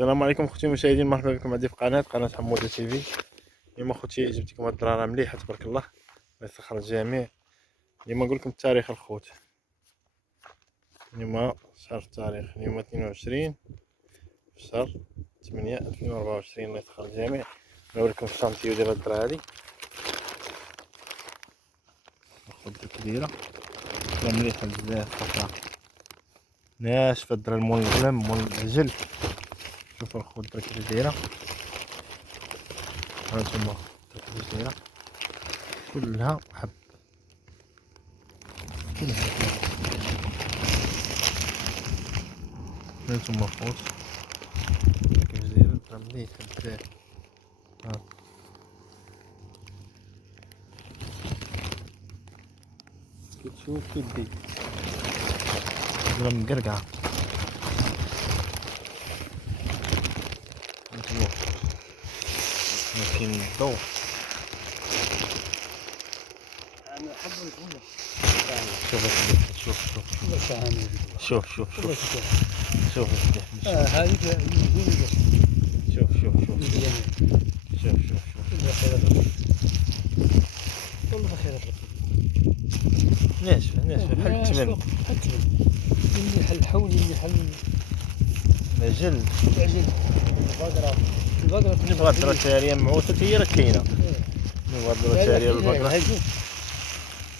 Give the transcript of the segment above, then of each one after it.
السلام عليكم اخوتي المشاهدين، مرحبا بكم عندي في قناه حموده تي في. اليوم اخوتي جبت لكم هاد الدراره مليحه تبارك الله، الله يسخر الجميع. اليوم نقول لكم التاريخ الخوت. اليوم شهر التاريخ، اليوم 22 في شهر 8 2024. الله يسخر الجميع. نوري لكم الشانتيو ديال هاد الدراره هادي. الخوت كي دايره مليحه بزاف صافي ناشفه الدرا مول الغلم مول العجل. شوفوا الخوت الدرا كيفاش دايره، هانتوما كيفاش دايره كلها حب كلها. هانتوما الخوت كيفاش دايره الدرا مليحه بزاف. ها كتشوف كيدي درا مقرقعه. هانتوما ما كاين الضو. انا احب الأولى. شوف السلاح، شوف شوف شوف شوف شوف شوف السلاح. هذه شوف شوف شوف شوف شوف والله خيرات لك. ناشفه ناشفه بحال التمن. بحال التمن اللي حل الحول اللي حل العجل. العجل البقرة نبغى الدرا ساريه معوسه هي راه كاينه. نبغى الدرا ساريه البقره.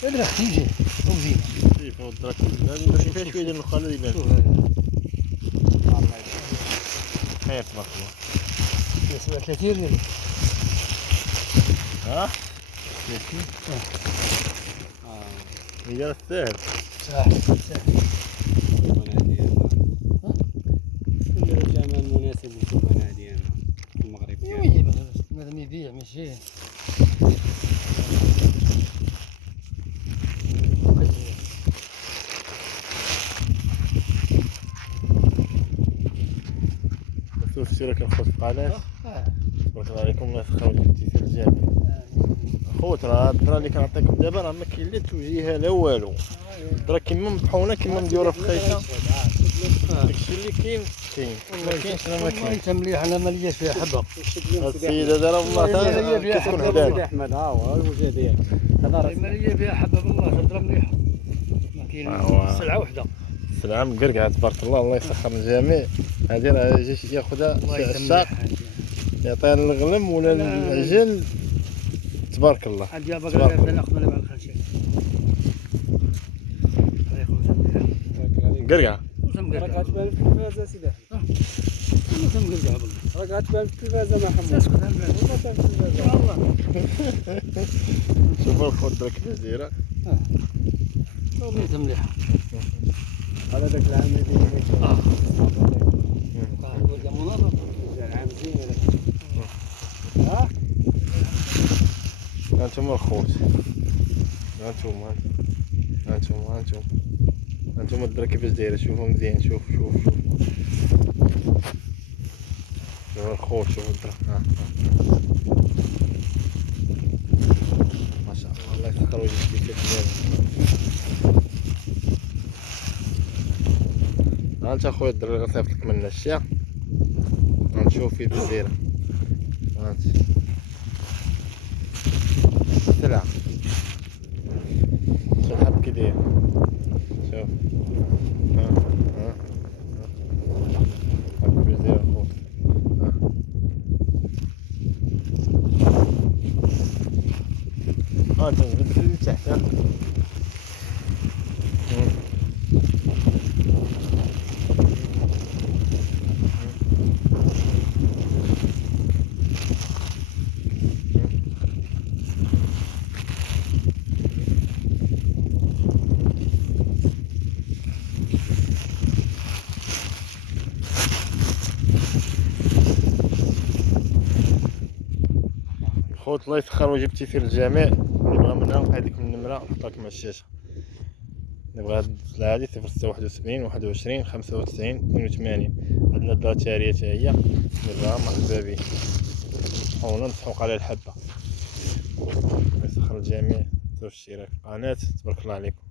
هذا خفيفه وزينه. شوف الدرا كلها فيها شويه ديال الخل يبان. خير تبارك الله. يسوى 30 ريال. ها 30 هي ساهل. ساهل نديرو الثمن مناسب للسوبانة ديالنا في المغرب كامل. يجيب مادام يبيع ماشي شوف الشركه الخوت في القناه. تبارك الله عليكم، الله يسخر التيسير الجميع. خوت راه الدرا اللي كنعطيكم دابا راه ما كاين لا توجيهه لا والو. الدرا كيما مطحونه كيما مديوره في الخيشه. داكشي اللي كاين ما كاينش راه ما كاين. انت مليح. انا ما لياش فيها حبه. هاد السيده دابا والله تا كتكون حدانا. احمد ها هو الوجه ديالك هذا ما ليا فيها حبه بالله. شدره مليحه ما كاين سلعه وحده. السلعه مقرقعه تبارك الله، الله يسخر الجميع. هادي راه جيش ياخذها الشاق يعطيها للغلم ولا للعجل. تبارك الله. عاد يا بقى بدنا ناخذ من بعد الخنشير. قرقعه راك غتبان في التلفازه سيدي احمد. راك غتبان في التلفازه مع حمود. اسكت والله كان في التلفازه والله. شوفوا الخضره درا كيفاش دايره. والله مليحه. على داك العام اللي مناظر العام زين ها هانتوما الخوت، هانتوما هانتوما الدرا كيفاش دايره. شوفوا مزيان. شوف شوف الخوت. شوفوا الدرا. ما شاء الله، الله يسخر وجهك كيفاش دايره. ها انت اخويا الدرا اللي غنصيفط لك من النشا. غنشوف كيفاش دايره. هانت سلعة شوف الحب كي داير. شوف ها كيفاش داير الخوت. ها انت جبد لتحت. ها خوت الله يسخر ويجيب التيسير للجميع. اللي بغا منها نلقى ديك النمره نحطها لكم على الشاشه. اللي بغا هاد السلعه هادي 0671 21 95 82. عندنا الدرا تاريه حتى هي اللي بغاها مرحبا به. نصحونا نسحوق على الحبه. الله يسخر الجميع. ديروا الاشتراك في القناه. تبارك الله عليكم.